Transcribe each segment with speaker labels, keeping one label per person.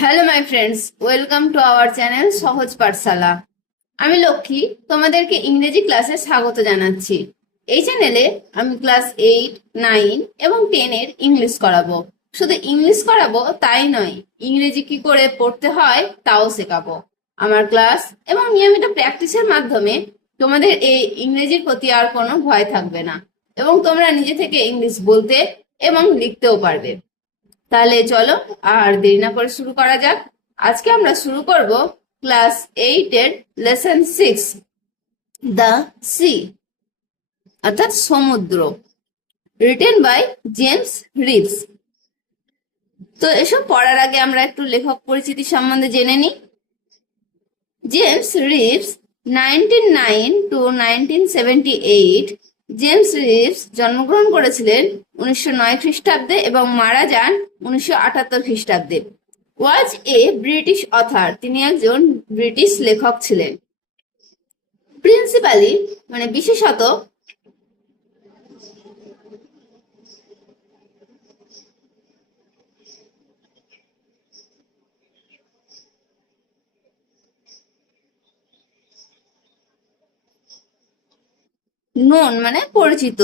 Speaker 1: Hello my friends welcome to our channel Sahaj Pathshala আমি লক্ষ্মী, তোমাদেরকে ইংরেজি ক্লাসে স্বাগত জানাচ্ছি। এই চ্যানেলে আমি ক্লাস এইট নাইন এবং টেনের ইংলিশ করাবো। শুধু ইংলিশ করাবো, তাই নয়, ইংরেজি কি করে পড়তে হয়, তাও শেখাবো। আমার ক্লাস এবং নিয়মিত প্র্যাকটিসের মাধ্যমে তোমাদের এই ইংরেজির প্রতি আর কোনো ভয় থাকবে না। এবং তোমরা নিজে থেকে ইংলিশ বলতে এবং লিখতেও পারবে। তাহলে চলো আর দেরি না করে শুরু করা যাক। আজকে আমরা শুরু করব ক্লাস এইট এর লেসন সিক্স, দ্য সি, অর্থাৎ সমুদ্র রিটেন বাই জেমস রিভস তো এসব পড়ার আগে আমরা একটু লেখক পরিচিতি সম্বন্ধে জেনে নিই। James Reeves nineteen nine to nineteen seventy eight James Reeves জন্মগ্রহণ করেছিলেন উনিশশো নয় খ্রিস্টাব্দে এবং মারা যান উনিশশো আটাত্তর খ্রিস্টাব্দে। Was a British author. তিনি একজন ব্রিটিশ লেখক ছিলেন। প্রিন্সিপালি মানে বিশেষত নোন মানে পরিচিত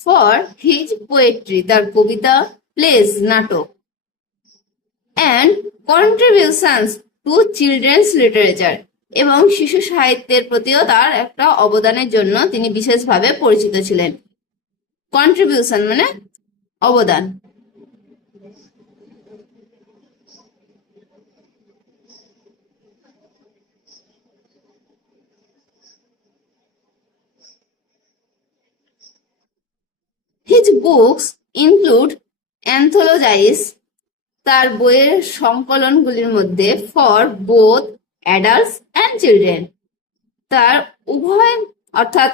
Speaker 1: ফর হিজ পোয়েট্রি তার কবিতা প্লেস নাটক। And contributions to children's literature এবং শিশু সাহিত্যের প্রতিও তার একটা অবদানের জন্য তিনি বিশেষভাবে পরিচিত ছিলেন। কন্ট্রিবিউশন মানে অবদান হিজ বুকস ইনক্লুড অ্যান্থোলজাইস তার বইয়ের সংকলনগুলির মধ্যে for both adults and children তার উভয় অর্থাৎ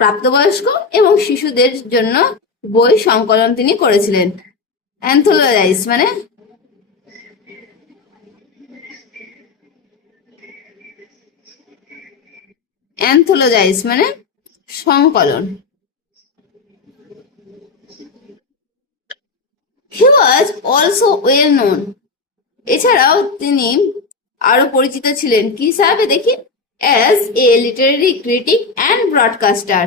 Speaker 1: প্রাপ্তবয়স্ক এবং শিশুদের জন্য বই সংকলন তিনি করেছিলেন। অ্যান্থোলজাইস মানে অ্যান্থোলজাইস মানে সংকলন। He was also well known এছাড়াও তিনি আরও পরিচিত ছিলেন। কি হিসাবে দেখি? As a literary critic and broadcaster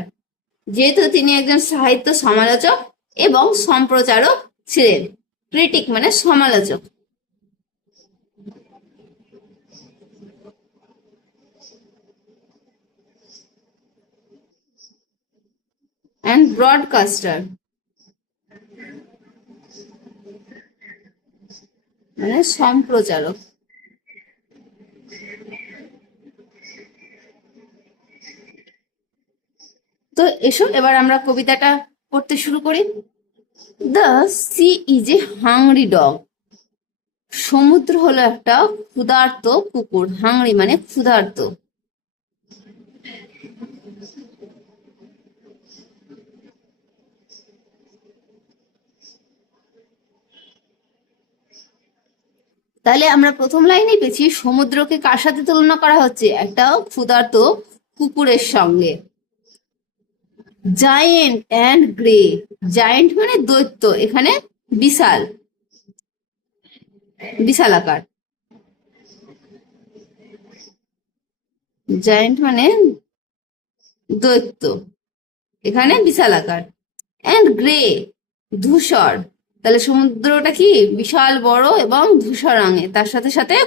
Speaker 1: যেহেতু তিনি একজন সাহিত্য সমালোচক এবং সম্প্রচারক ছিলেন। ক্রিটিক মানে সমালোচক। অ্যান্ড ব্রডকাস্টার মানে সম্প্রচারক। তো এসো, এবার আমরা কবিতাটা পড়তে শুরু করি। The sea is a hungry dog. সমুদ্র হলো একটা ক্ষুধার্ত কুকুর। হাংরি মানে ক্ষুধার্ত। তাহলে আমরা প্রথম লাইনে পেয়েছি, সমুদ্রকে কার সাথে তুলনা করা হচ্ছে? একটা ক্ষুধার্ত কুকুরের সঙ্গে। জায়েন্ট অ্যান্ড গ্রে জায়েন্ট মানে দৈত্য, এখানে বিশাল। বিশাল আকার জায়েন্ট মানে দৈত্য, এখানে বিশাল আকার অ্যান্ড গ্রে ধূসর। তাহলে সমুদ্রটা কি বিশাল বড় এবং ধূসর রঙে তার সাথে সাথে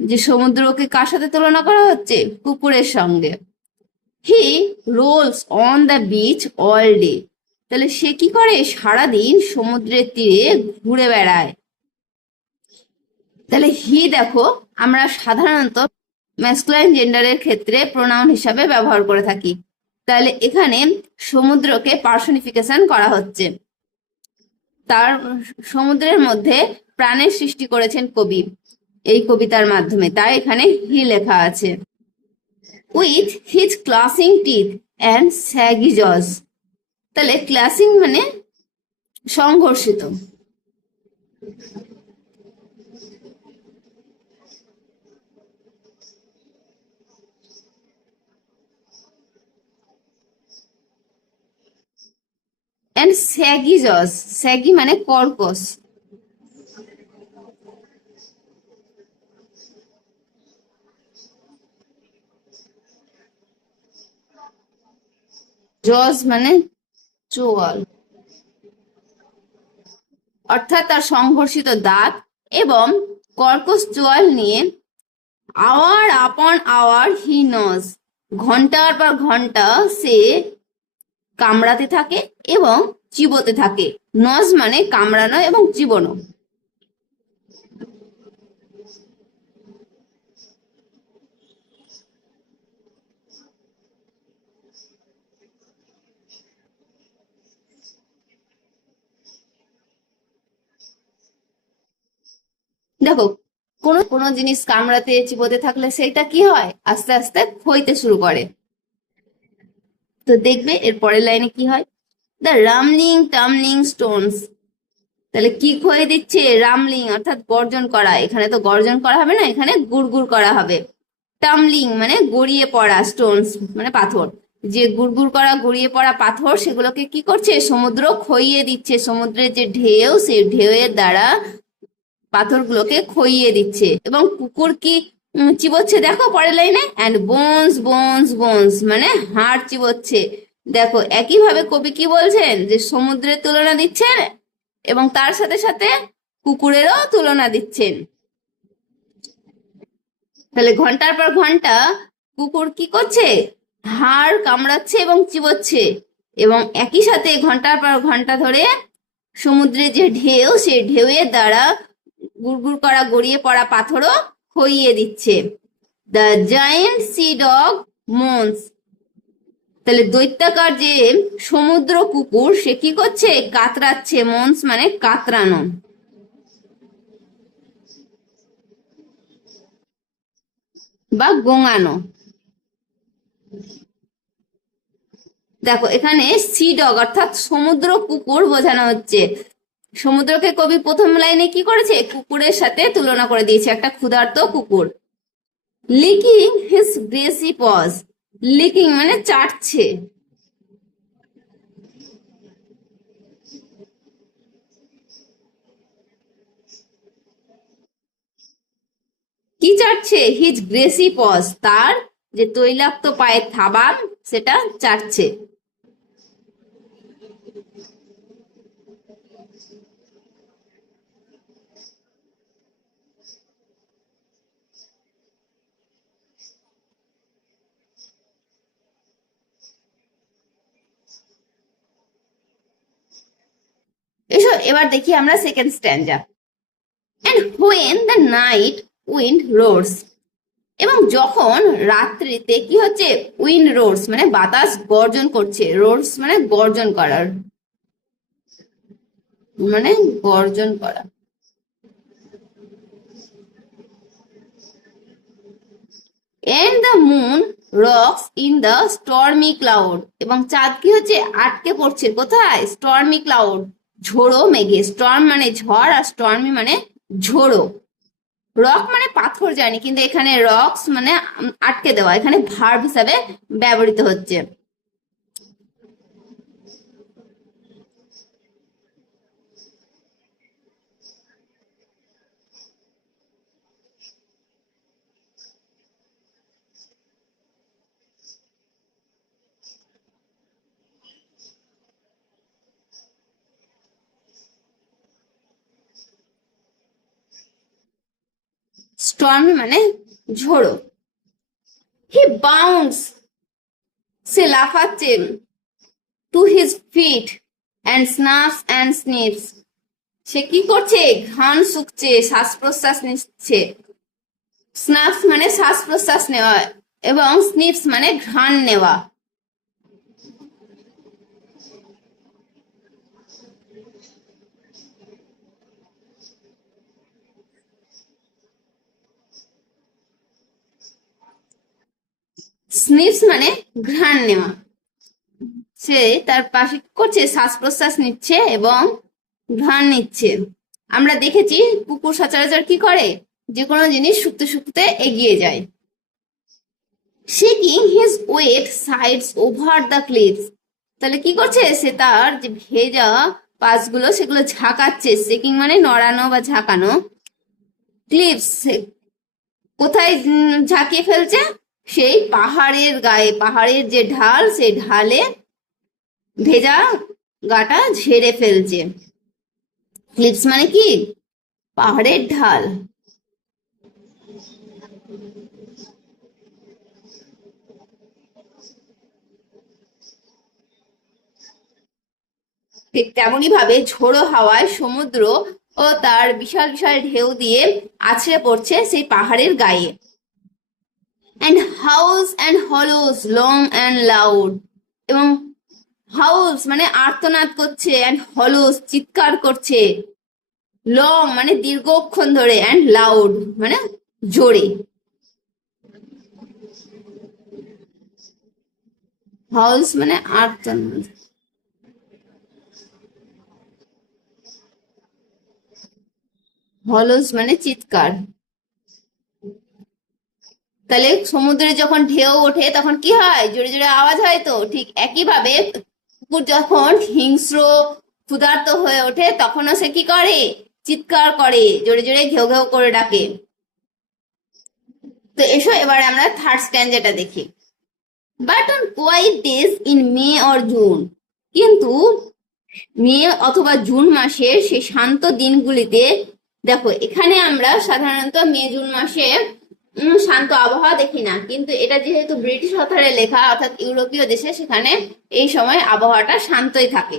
Speaker 1: যে সমুদ্রকে কার সাথে তুলনা করা হচ্ছে? কুকুরের সঙ্গে। He rolls on the beach all day তাহলে সে কি করে? সারাদিন সমুদ্রের তীরে ঘুরে বেড়ায়। তাহলে হি দেখো, আমরা সাধারণত ম্যাসকুলাইন জেন্ডারের ক্ষেত্রে প্রোনাউন হিসাবে ব্যবহার করে থাকি। তাহলে এখানে সমুদ্রকে পার্সনিফিকেশন করা হচ্ছে। তার সমুদ্রের মধ্যে প্রাণের সৃষ্টি করেছেন কবি। এই কবিতার মাধ্যমে। তাই এখানে হি লেখা আছে। With his clashing teeth and saggy jaws. তাহলে ক্লাসিং মানে সংঘর্ষিত। অ্যান্ড স্যাগি জস স্যাগি মানে কর্কশ জজ মানে চোয়াল। অর্থাৎ তার সংঘর্ষিত দাঁত এবং কর্কস চোয়াল নিয়ে আওয়ার আপন আওয়ার হি নজ ঘণ্টার পর ঘণ্টা সে কামড়াতে থাকে এবং চিবোতে থাকে। নজ মানে কামড়ানো এবং চিবোনো। দেখো, কোনো কোনো জিনিস কামড়াতে, চিবোতে থাকলে সেটা কি হয়? আস্তে আস্তে ক্ষইতে শুরু করে। তো দেখবে এর পরের লাইনে কি হয়? দ্য রামলিং টামলিং স্টোনস তাহলে কি ক্ষয়ে দিচ্ছে? রামলিং অর্থাৎ গর্জন করা। এখানে তো গর্জন করা হবে না, এখানে গুড়গুড় করা হবে। টামলিং মানে গড়িয়ে পড়া স্টোনস মানে পাথর। যে গুড়গুড় করা, গড়িয়ে পড়া পাথর, সেগুলোকে কি করছে? সমুদ্র খইয়ে দিচ্ছে। সমুদ্রের যে ঢেউ, সেই ঢেউয়ের দ্বারা পাথরগুলোকে খইয়ে দিচ্ছে। এবং কুকুর কি চিবোচ্ছে। দেখো পরের লাইনে অ্যান্ড বোনস বোনস বোনস মানে হাড় চিবোচ্ছে। দেখো, একইভাবে কবি কি বলছেন? যে সমুদ্রের তুলনা দিচ্ছেন এবং তার সাথে সাথে কুকুরেরও তুলনা দিচ্ছেন। তাহলে ঘণ্টার পর ঘণ্টা কুকুর কি করছে? হাড় কামড়াচ্ছে এবং চিবোচ্ছে। এবং একই সাথে ঘণ্টার পর ঘণ্টা ধরে সমুদ্রের যে ঢেউ, সেই ঢেউয়ের দ্বারা গুড়গুড় করা, গড়িয়ে পড়া পাথরও খইয়ে দিচ্ছে। The giant sea dog moans তাহলে দৈত্যাকার যে সমুদ্র কুকুর, সে কি করছে? কাতরাচ্ছে। মন্স মানে কাতরানো। বা গোঙানো। দেখো, এখানে সি ডগ অর্থাৎ সমুদ্র কুকুর বোঝানো হচ্ছে। সমুদ্রকে কবি প্রথম লাইনে কি করেছে? কুকুরের সাথে তুলনা করে দিয়েছে। একটা ক্ষুধার্ত কুকুর। Licking his greasy paws licking মানে চাটছে। কি চাটছে? হিজ গ্রেসি পজ তার যে তৈলাক্ত পায়ের থাবান সেটা চাটছে এসো এবার দেখি আমরা second stanza and when the night wind roars এবং যখন রাত্রিতে কি হচ্ছে? উইন্ড রোডস মানে বাতাস গর্জন করছে। রোডস মানে গর্জন করার। মানে গর্জন করা। And the moon rocks in the stormy cloud এবং চাঁদ কি হচ্ছে? আটকে পড়ছে। কোথায়? স্টর্মি ক্লাউড ঝোড়ো মেঘে স্টর্ম মানে ঝড় আর স্টর্মি মানে ঝোড়ো। রক মানে পাথর জানি, কিন্তু এখানে রক্স মানে আটকে দেওয়া, এখানে ভার্ব হিসাবে ব্যবহৃত হচ্ছে। স্টর্মি মানে ঝোড়ো। হি বাউন্স সে লাফাচ্ছে। To his feet and snuffs and sniffs সে কি করছে? ঘান শুকছে শ্বাস প্রশ্বাস নিচ্ছে। স্নাফস মানে শ্বাস প্রশ্বাস নেওয়া এবং স্নিপস মানে ঘ্রাণ নেওয়া। স্নিপস মানে ঘ্রাণ নেওয়া। সে তার পাশে করছে শ্বাস প্রশ্বাস নিচ্ছে এবং ঘ্রাণ নিচ্ছে। আমরা দেখেছি কুকুর সচরাচর কি করে? যে কোনো জিনিস শুকতে শুকতে এগিয়ে যায়। Shaking his wet sides over the cliffs তাহলে কি করছে? সে তার যে ভেজা পাশগুলো, সেগুলো ঝাঁকাচ্ছে। শেকিং মানে নড়ানো বা ঝাঁকানো। ক্লিপস কোথায় ঝাঁকিয়ে ফেলছে? সেই পাহাড়ের গায়ে, পাহাড়ের যে ঢাল, সেই ঢালে ভেজা গাটা ঝেড়ে ফেলছে। ক্লিপস মানে কি? পাহাড়ের ঢাল। ঠিক তেমনই ভাবে ঝোড়ো হাওয়ায় সমুদ্র ও তার বিশাল বিশাল ঢেউ দিয়ে আছড়ে পড়ছে সেই পাহাড়ের গায়ে। And howls and hollos long and loud এবং হাউস মানে আর্তনাদ করছে অ্যান্ড হলোস চিৎকার করছে। লং মানে দীর্ঘক্ষণ ধরে অ্যান্ড লাউড মানে জোরে। হাউস মানে আর্তনাদ। হলস মানে চিৎকার। তাহলে সমুদ্রে যখন ঢেউ ওঠে, তখন কি হয়? জোরে জোরে আওয়াজ হয় তো। ঠিক একইভাবে কুকুর যখন হিংস্র ক্ষুধার্ত হয়ে ওঠে, তখনও সে কি করে? চিৎকার করে, জোরে জোরে ঘেউ ঘেউ করে ডাকে। তো এসো, এবার আমরা থার্ড স্ট্যান্ডারটা দেখি। But on quiet days in May or June কিন্তু মে অথবা জুন মাসের সেই শান্ত দিনগুলিতে, দেখো, এখানে আমরা সাধারণত মে জুন মাসে শান্ত আবহাওয়া দেখি না। কিন্তু এটা যেহেতু ব্রিটিশ অথারে লেখা, অর্থাৎ ইউরোপীয় দেশে, সেখানে এই সময় আবহাওয়াটা শান্তই থাকে।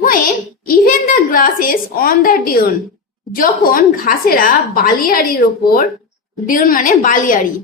Speaker 1: When even the grasses on the dune, যখন ঘাসেরা বালিয়াড়ির ওপর ডিউন মানে বালিয়াড়ি।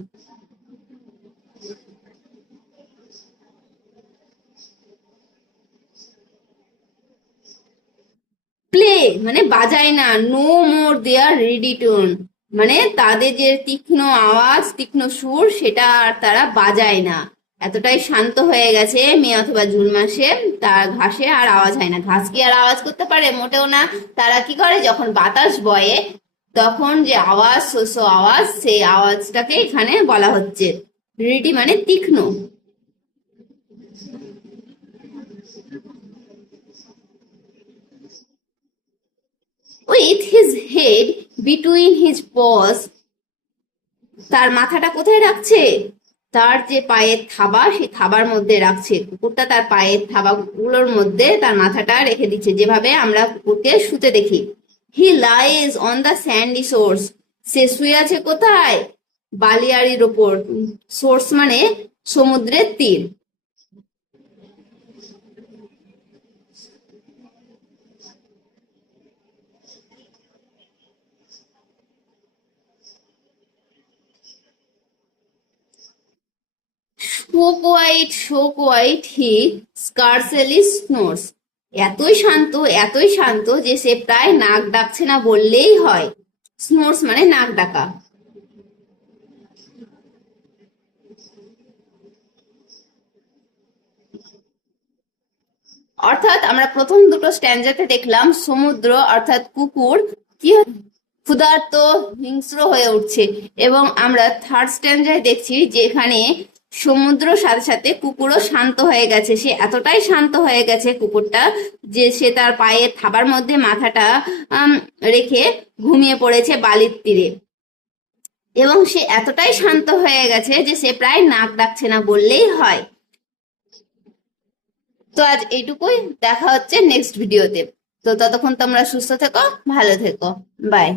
Speaker 1: প্লে মানে বাজায় না নো মোর দেয়ার রিডিটুন মানে তাদের যে তীক্ষ্ণ আওয়াজ, তীক্ষ্ণ সুর, সেটা আর তারা বাজায় না। এতটাই শান্ত হয়ে গেছে মে অথবা জুন মাসে, তার ঘাসে আর আওয়াজ হয় না। ঘাস কি আর আওয়াজ করতে পারে? মোটেও না। তারা কি করে? যখন বাতাস বয়ে, তখন যে আওয়াজ, শস্য আওয়াজ, সেই আওয়াজটাকে এখানে বলা হচ্ছে। রিডি মানে তীক্ষ্ণ। With his head between his paws তার মাথাটা কোথায় রাখছে? তার যে পায়ের থাবা, সেই থাবার মধ্যে রাখছে। কুকুরটা তার পায়ের থাবাগুলোর মধ্যে তার মাথাটা রেখে দিচ্ছে। যেভাবে আমরা কুকুরকে শুতে দেখি। He lies on the sandy shores সে শুয়ে আছে কোথায়? বালিয়াড়ির ওপর। সোর্স মানে সমুদ্রের তীর। So quiet so quiet he scarcely snores এতই শান্ত এতই শান্ত যে সে প্রায় নাক ডাকছে না বললেই হয়। স্নোর্স মানে নাক ডাকা। অর্থাৎ আমরা প্রথম দুটো স্ট্যান্ডাতে দেখলাম সমুদ্র অর্থাৎ কুকুর কি ক্ষুধার্ত, হিংস্র হয়ে উঠছে। এবং আমরা থার্ড স্ট্যান্ডায় দেখছি যে এখানে সমুদ্র সাথে সাথে কুকুরও শান্ত হয়ে গেছে। সে এতটাই শান্ত হয়ে গেছে কুকুরটা যে সে তার পায়ের থাবার মধ্যে মাথাটা রেখে ঘুমিয়ে পড়েছে বালির তীরে। এবং সে এতটাই শান্ত হয়ে গেছে যে সে প্রায় নাক ডাকছে না বললেই হয়। তো আজ এইটুকুই। দেখা হচ্ছে নেক্সট ভিডিওতে তো। ততক্ষণ তোমরা সুস্থ থেকো, ভালো থেকো। বাই